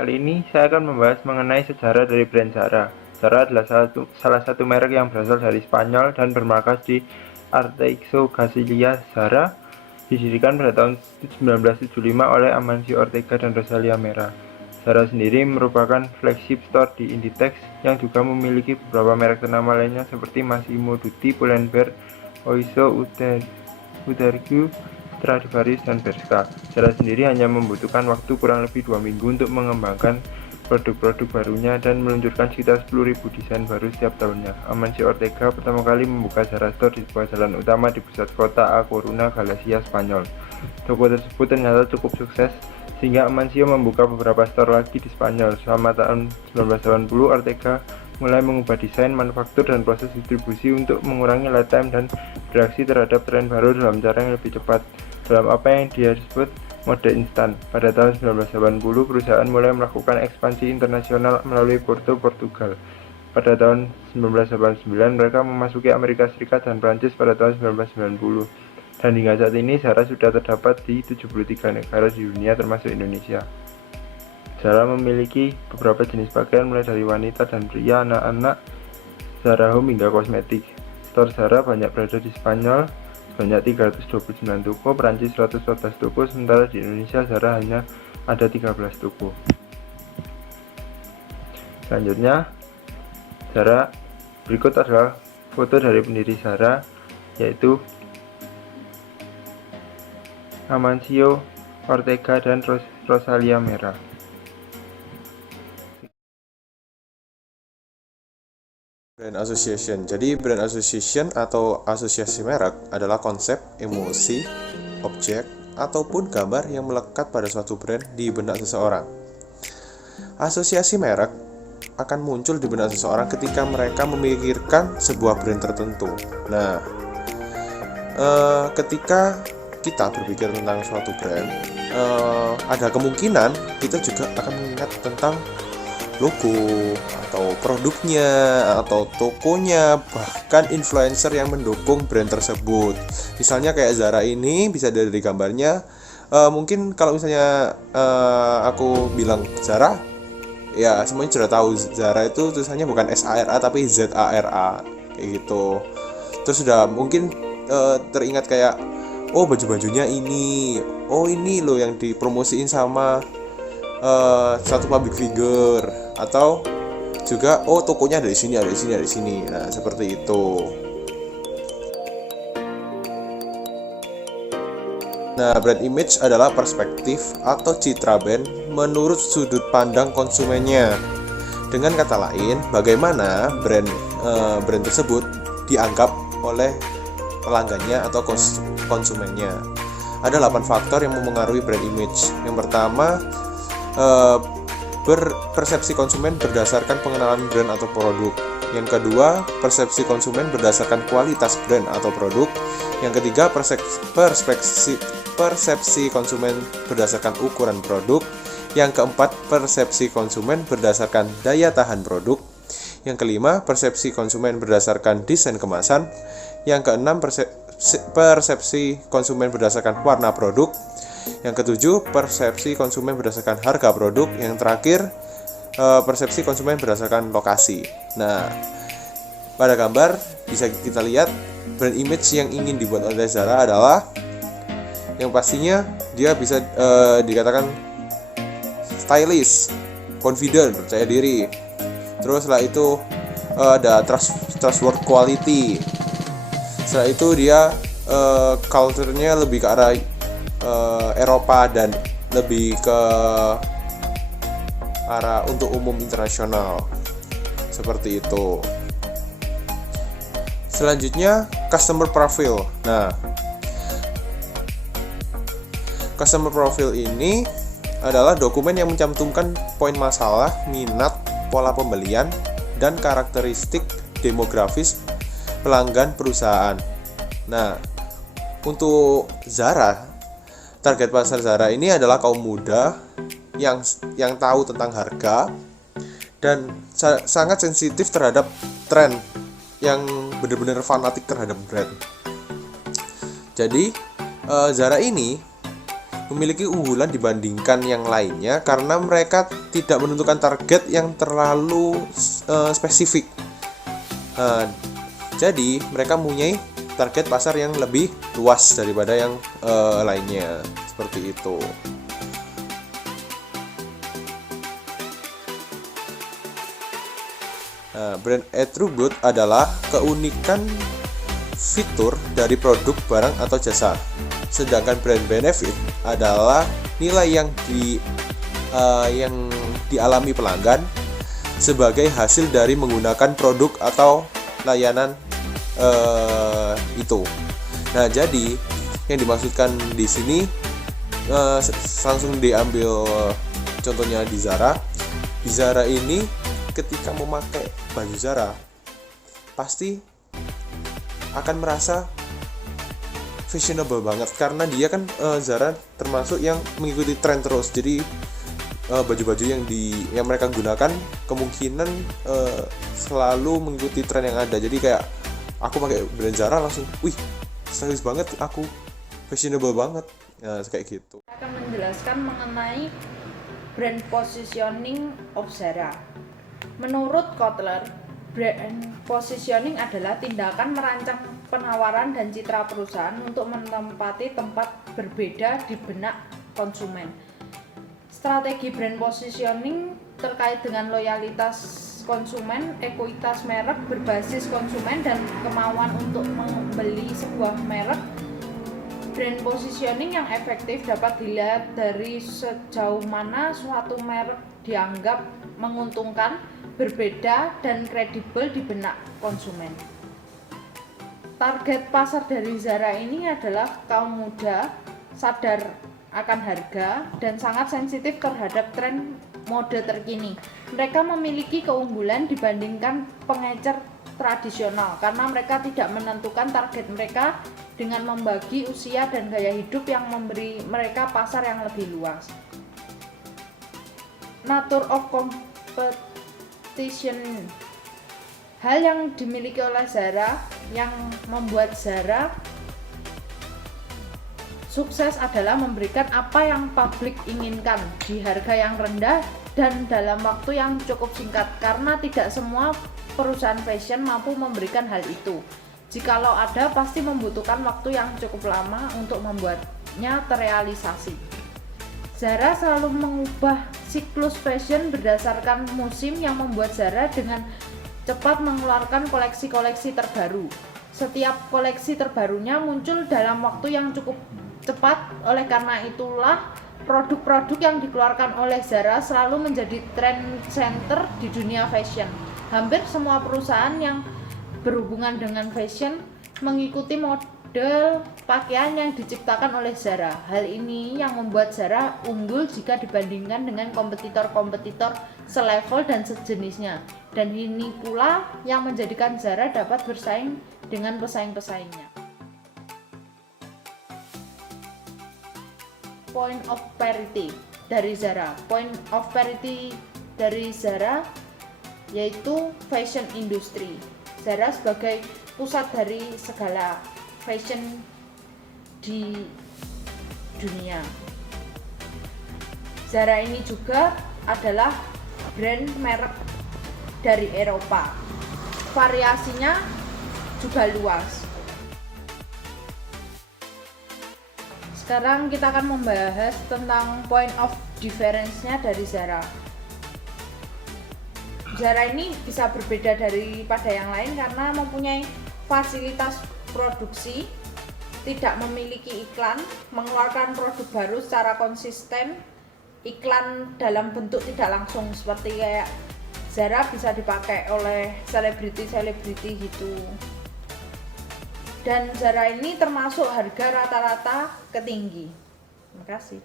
Kali ini saya akan membahas mengenai sejarah dari brand Zara. Zara adalah salah satu merek yang berasal dari Spanyol dan bermarkas di Arteixo, Galicia. Zara didirikan pada tahun 1975 oleh Amancio Ortega dan Rosalia Mera. Zara sendiri merupakan flagship store di Inditex yang juga memiliki beberapa merek ternama lainnya seperti Massimo Dutti, Pull&Bear, Oysho, Uterqüe, Stradivarius, dan Bershka. Zara sendiri hanya membutuhkan waktu kurang lebih 2 minggu untuk mengembangkan produk-produk barunya dan meluncurkan sekitar 10.000 desain baru setiap tahunnya. Amancio Ortega pertama kali membuka Zara Store di sebuah jalan utama di pusat kota A Coruña, Galicia, Spanyol. Toko tersebut ternyata cukup sukses sehingga Amancio membuka beberapa store lagi di Spanyol. Selama tahun 1980, Ortega mulai mengubah desain, manufaktur, dan proses distribusi untuk mengurangi lead time dan bereaksi terhadap tren baru dalam cara yang lebih cepat, dalam apa yang dia sebut mode instan. Pada tahun 1980, perusahaan mulai melakukan ekspansi internasional melalui Porto, Portugal. Pada tahun 1989, mereka memasuki Amerika Serikat dan Prancis pada tahun 1990. Dan hingga saat ini, Zara sudah terdapat di 73 negara di dunia termasuk Indonesia. Zara memiliki beberapa jenis pakaian mulai dari wanita dan pria, anak-anak, Zara Home hingga kosmetik. Store Zara banyak berada di Spanyol, sebanyak 329 toko, Prancis 114 toko, sementara di Indonesia Zara hanya ada 13 toko. Selanjutnya, Zara berikut adalah foto dari pendiri Zara, yaitu Amancio Ortega dan Rosalia Mera. Brand Association. Jadi brand association atau asosiasi merek adalah konsep, emosi, objek, ataupun gambar yang melekat pada suatu brand di benak seseorang. Asosiasi merek akan muncul di benak seseorang ketika mereka memikirkan sebuah brand tertentu. Nah, ketika kita berpikir tentang suatu brand, ada kemungkinan kita juga akan mengingat tentang logo atau produknya atau tokonya, bahkan influencer yang mendukung brand tersebut. Misalnya kayak Zara ini, bisa dari gambarnya, mungkin kalau misalnya aku bilang Zara, ya semuanya sudah tahu Zara itu tulisannya bukan SARA tapi ZARA kayak gitu. Terus sudah mungkin teringat kayak, oh baju-bajunya ini, oh ini loh yang dipromosiin sama satu public figure, atau juga oh tokonya ada di sini, ada di sini, ada di sini. Nah, seperti itu. Nah, brand image adalah perspektif atau citra brand menurut sudut pandang konsumennya. Dengan kata lain, bagaimana brand tersebut dianggap oleh pelanggannya atau konsumennya. Ada 8 faktor yang mempengaruhi brand image. Yang pertama, persepsi konsumen berdasarkan pengenalan brand atau produk. Yang kedua, persepsi konsumen berdasarkan kualitas brand atau produk. Yang ketiga, persepsi konsumen berdasarkan ukuran produk. Yang keempat, persepsi konsumen berdasarkan daya tahan produk. Yang kelima, persepsi konsumen berdasarkan desain kemasan. Yang keenam, persepsi konsumen berdasarkan warna produk. Yang ketujuh, persepsi konsumen berdasarkan harga produk. Yang terakhir, persepsi konsumen berdasarkan lokasi. Nah, pada gambar bisa kita lihat brand image yang ingin dibuat oleh Zara adalah yang pastinya dia bisa dikatakan stylish, confident, percaya diri. Terus setelah itu ada trustworthy quality. Setelah itu dia culture-nya lebih ke arah Eropa dan lebih ke arah untuk umum internasional, seperti itu. Selanjutnya, customer profile. Nah, customer profile ini adalah dokumen yang mencantumkan poin masalah, minat, pola pembelian, dan karakteristik demografis pelanggan perusahaan. Nah, untuk Zara, target pasar Zara ini adalah kaum muda yang tahu tentang harga dan sangat sensitif terhadap tren, yang benar-benar fanatik terhadap brand. Jadi Zara ini memiliki unggulan dibandingkan yang lainnya karena mereka tidak menentukan target yang terlalu spesifik. Jadi mereka mempunyai target pasar yang lebih luas daripada yang lainnya, seperti itu. Brand attribute adalah keunikan fitur dari produk, barang, atau jasa. Sedangkan brand benefit adalah nilai yang dialami pelanggan sebagai hasil dari menggunakan produk atau layanan itu. Nah, jadi yang dimaksudkan di sini langsung diambil contohnya di Zara. Di Zara ini ketika memakai baju Zara pasti akan merasa fashionable banget karena dia kan Zara termasuk yang mengikuti tren terus. Jadi baju-baju yang mereka gunakan kemungkinan selalu mengikuti tren yang ada. Jadi kayak aku pakai brand Zara langsung, wih, stylish banget, aku fashionable banget. Nah, kayak gitu. Akan menjelaskan mengenai brand positioning of Zara. Menurut Kotler, brand positioning adalah tindakan merancang penawaran dan citra perusahaan untuk menempati tempat berbeda di benak konsumen. Strategi brand positioning terkait dengan loyalitas konsumen, ekuitas merek berbasis konsumen, dan kemauan untuk membeli sebuah merek. Brand positioning yang efektif dapat dilihat dari sejauh mana suatu merek dianggap menguntungkan, berbeda, dan kredibel di benak konsumen. Target pasar dari Zara ini adalah kaum muda, sadar akan harga, dan sangat sensitif terhadap tren mode terkini. Mereka memiliki keunggulan dibandingkan pengecer tradisional karena mereka tidak menentukan target mereka dengan membagi usia dan gaya hidup yang memberi mereka pasar yang lebih luas. Nature of competition. Hal yang dimiliki oleh Zara yang membuat Zara sukses adalah memberikan apa yang publik inginkan di harga yang rendah dan dalam waktu yang cukup singkat, karena tidak semua perusahaan fashion mampu memberikan hal itu. Jikalau ada, pasti membutuhkan waktu yang cukup lama untuk membuatnya terrealisasi. Zara selalu mengubah siklus fashion berdasarkan musim yang membuat Zara dengan cepat mengeluarkan koleksi-koleksi terbaru. Setiap koleksi terbarunya muncul dalam waktu yang cukup cepat, oleh karena itulah produk-produk yang dikeluarkan oleh Zara selalu menjadi trend center di dunia fashion. Hampir semua perusahaan yang berhubungan dengan fashion mengikuti model pakaian yang diciptakan oleh Zara. Hal ini yang membuat Zara unggul jika dibandingkan dengan kompetitor-kompetitor selevel dan sejenisnya. Dan ini pula yang menjadikan Zara dapat bersaing dengan pesaing-pesaingnya. Point of parity dari Zara. Point of parity dari Zara yaitu fashion industry. Zara sebagai pusat dari segala fashion di dunia. Zara ini juga adalah brand merek dari Eropa. Variasinya juga luas. Sekarang kita akan membahas tentang point of difference-nya dari Zara. Zara ini bisa berbeda daripada yang lain karena mempunyai fasilitas produksi, tidak memiliki iklan, mengeluarkan produk baru secara konsisten, iklan dalam bentuk tidak langsung seperti kayak Zara bisa dipakai oleh selebriti-selebriti gitu. Dan Zara ini termasuk harga rata-rata ketinggi. Terima kasih.